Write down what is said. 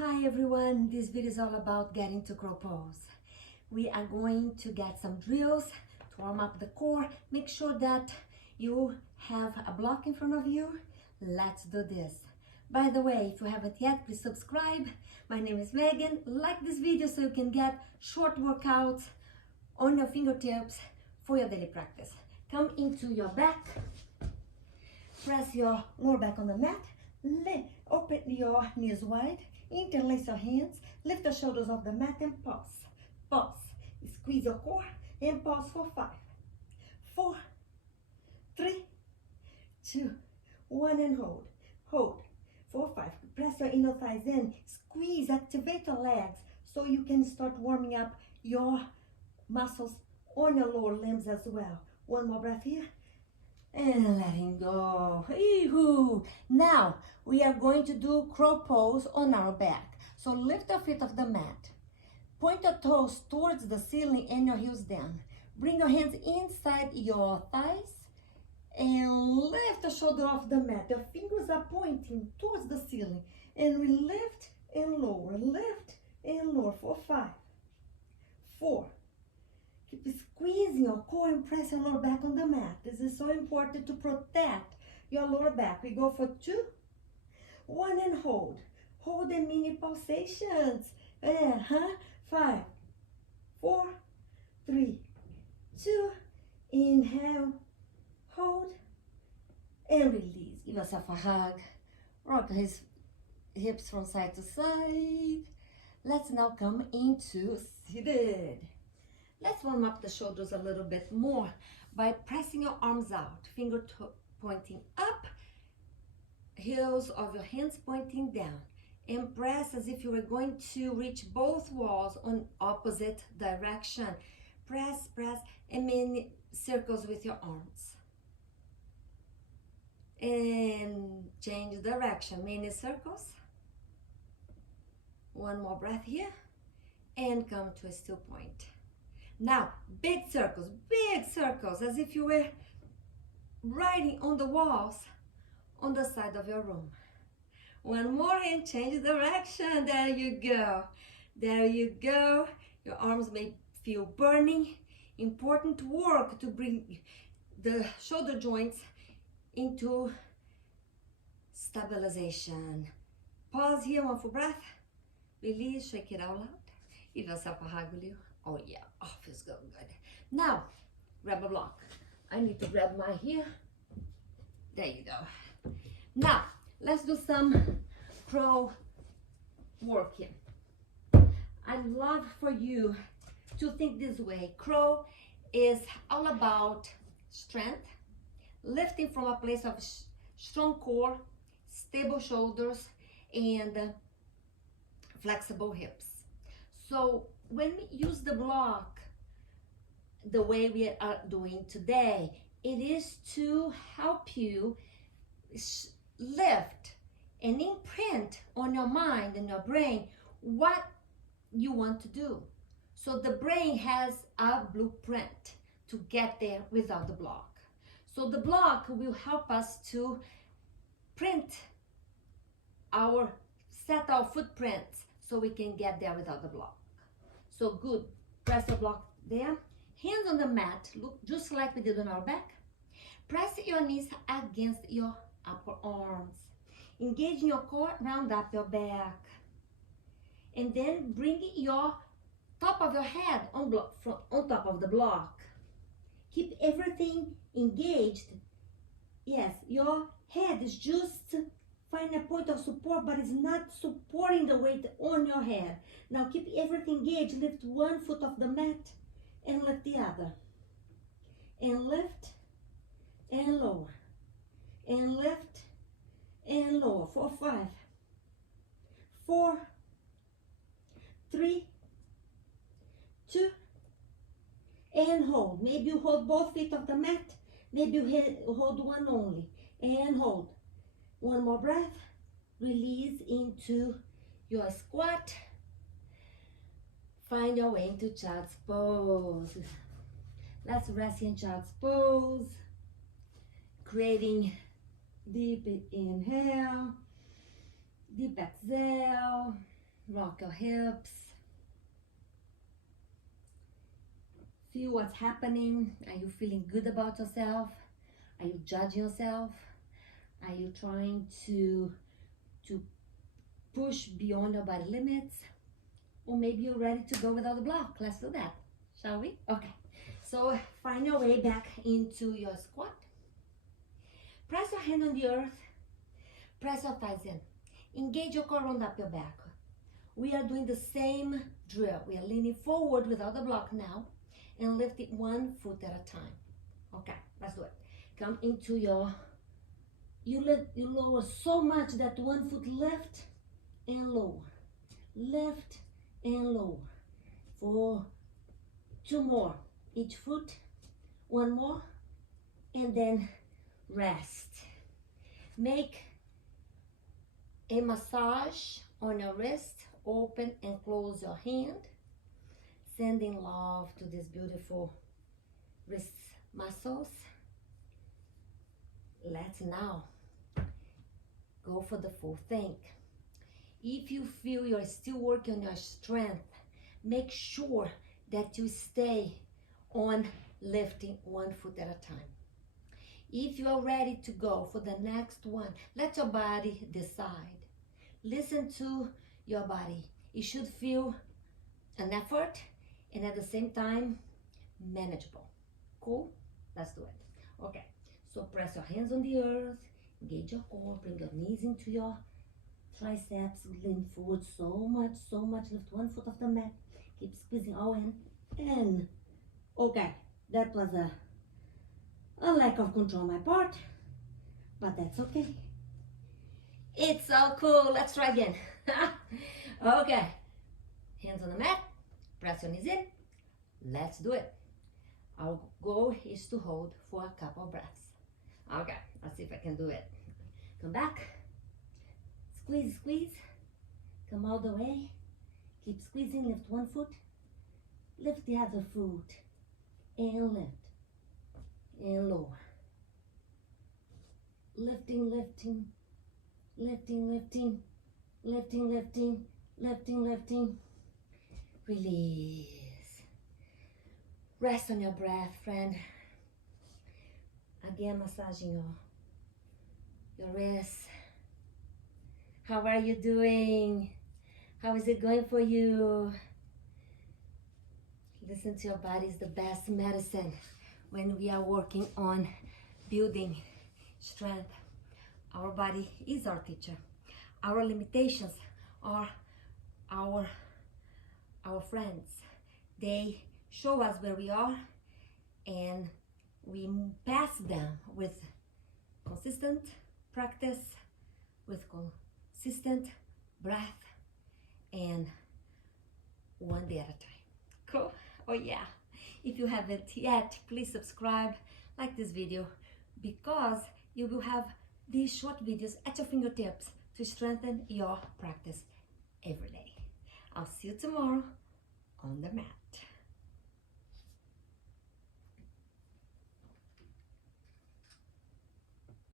Hi everyone, this video is all about getting to crow pose. We are going to get some drills to warm up the core. Make sure that you have a block in front of you. Let's do this. By the way, if you haven't yet, please subscribe. My name is Megan. Like this video so you can get short workouts on your fingertips for your daily practice. Come into your back. Press your lower back on the mat. Open your knees wide. Interlace your hands, lift the shoulders off the mat and pause. Pause. Squeeze your core and pause for 5, 4, 3, 2, 1 and hold. Hold. 4, 5. Press your inner thighs in. Squeeze, activate your legs so you can start warming up your muscles on your lower limbs as well. One more breath here. And letting go. Yee-hoo. Now we are going to do crow pose on our back. So lift your feet off the mat. Point your toes towards the ceiling and your heels down. Bring your hands inside your thighs and lift the shoulder off the mat. Your fingers are pointing towards the ceiling. And we lift and lower, lift and lower for 5, 4. Keep squeezing your core and press your lower back on the mat. This is so important to protect your lower back. We go for 2, 1 and hold. Hold the mini pulsations. 5, 4, 3, 2. Inhale, hold, and release. Give yourself a hug. Rock his hips from side to side. Let's now come into seated. Let's warm up the shoulders a little bit more by pressing your arms out, finger pointing up, heels of your hands pointing down, and press as if you were going to reach both walls on opposite direction. Press, press, and mini circles with your arms. And change direction, mini circles. One more breath here, and come to a still point. Now, big circles, as if you were writing on the walls on the side of your room. One more and change direction. There you go. There you go. Your arms may feel burning. Important work to bring the shoulder joints into stabilization. Pause here, one full breath. Release, shake it out loud. Give yourself a hug, will you? Oh yeah, oh, feels good. Now, grab a block. I need to grab mine here. There you go. Now, let's do some crow work here. I'd love for you to think this way. Crow is all about strength, lifting from a place of strong core, stable shoulders, and flexible hips. So when we use the block the way we are doing today, it is to help you lift and imprint on your mind and your brain what you want to do. So the brain has a blueprint to get there without the block. So the block will help us to set our footprints so we can get there without the block. So good, press the block there. Hands on the mat, look just like we did on our back. Press your knees against your upper arms. Engage your core, round up your back. And then bring your top of your head on top of the block. Keep everything engaged. Yes, your head is just find a point of support, but it's not supporting the weight on your head. Now keep everything engaged. Lift one foot off the mat and lift the other. And lift and lower. And lift and lower. 4, 5, 4, 3, 2, and hold. Maybe you hold both feet off the mat. Maybe you hold one only. And hold. One more breath. Release into your squat. Find your way into child's pose. Let's rest in child's pose. Creating deep inhale, deep exhale. Rock your hips. Feel what's happening. Are you feeling good about yourself? Are you judging yourself? Are you trying to push beyond your body limits? Or maybe you're ready to go without a block. Let's do that, shall we? Okay, so find your way back into your squat. Press your hand on the earth. Press your thighs in. Engage your core, round up your back. We are doing the same drill. We are leaning forward without the block now and lift it 1 foot at a time. Okay, let's do it. Come into your, you lower so much that 1 foot lift and lower. Lift and lower. For 2 more. Each foot. 1 more. And then rest. Make a massage on your wrist. Open and close your hand. Sending love to these beautiful wrist muscles. Let's now go for the full thing. If you feel you're still working on your strength, make sure that you stay on lifting 1 foot at a time. If you are ready to go for the next one, let your body decide. Listen to your body. It should feel an effort and at the same time manageable. Cool? Let's do it. Okay, so press your hands on the earth, engage your core, bring your knees into your triceps, lean forward so much, lift 1 foot off the mat, keep squeezing all in. Okay, that was a lack of control on my part, but that's okay. It's so cool. Let's try again. Okay, hands on the mat, press your knees in. Let's do it. Our goal is to hold for a couple of breaths. Okay, let's see if I can do it. Come back, squeeze, squeeze, come all the way, keep squeezing, lift 1 foot, lift the other foot, and lift, and lower. Lifting, lifting, lifting, lifting, lifting, lifting, lifting, lifting. Release. Rest on your breath, friend. Again, massaging your wrists. How are you doing? How is it going for you? Listen to your body is the best medicine when we are working on building strength. Our body is our teacher. Our limitations are our friends. They show us where we are and we pass them with consistent practice, with consistent breath, and one day at a time. Cool? Oh yeah. If you haven't yet, please subscribe, like this video, because you will have these short videos at your fingertips to strengthen your practice every day. I'll see you tomorrow on the mat.